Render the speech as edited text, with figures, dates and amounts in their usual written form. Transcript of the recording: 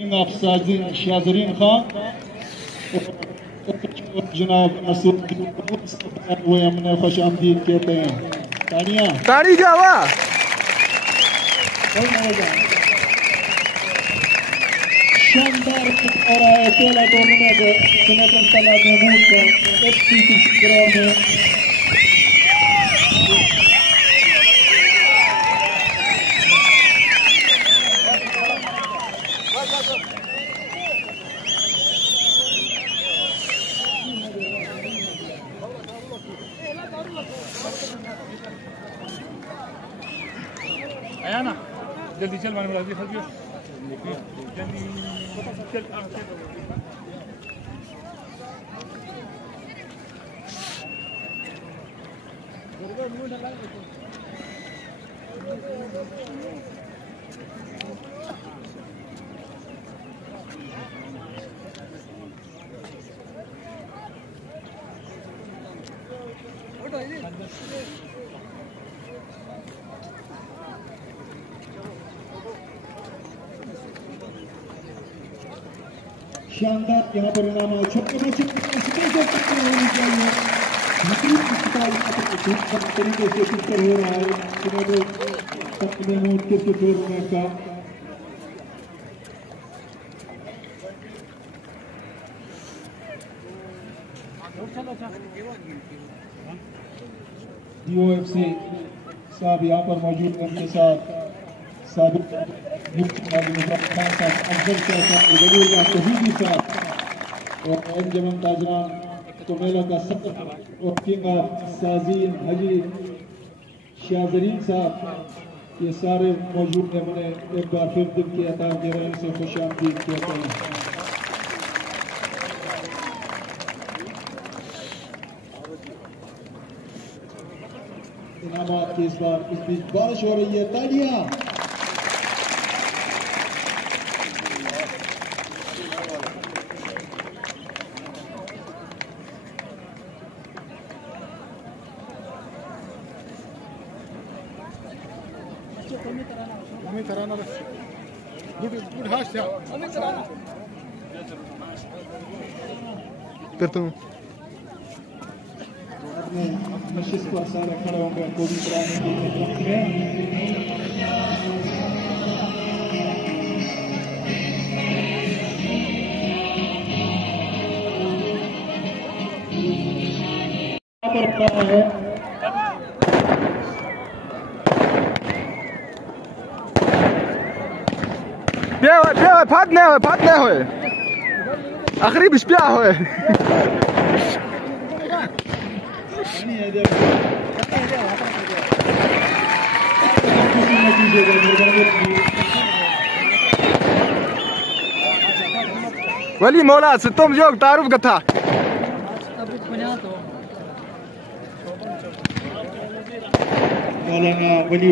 शाजरीन खान जनाब नसीर वो हमने खुश आमदीद कहते हैं। ताड़ियाँ ताड़ी जावा शानदार और आए पहला टूर्नामेंट सेनेटर तालाब महमूद का FCC ग्राउंड में आया ना जल्दी चल माने जल्दी जल्दी चल शानदार यहाँ पर इनाम छोटे बच्चे होनी चाहिए तरीके से पिक्चर हो रहा है क्रिकेट टूर्नामेंट का। DOFC साहब यहाँ पर मौजूद हैं, उनके साथ साबिक खान साहब, अफजल साहब और अंजमन ताजरान तो मेला का सदर और किंग ऑफ साजीन हाजी शाजरीन साहब ये सारे मौजूद हैं। मैंने एक बार फिर दिल की अता दे रहे से खुश आमदीद कहते हैं। इनामात की इस बीच बारिश हो रही है। तालियां फिर तुम नशिश पर सारे खड़े होंगे गोभी कराने के है। फाट नहीं होए आखिरी बिस्पिया होए वली मौला से तुम जो तारुफ कथा मौलाना वली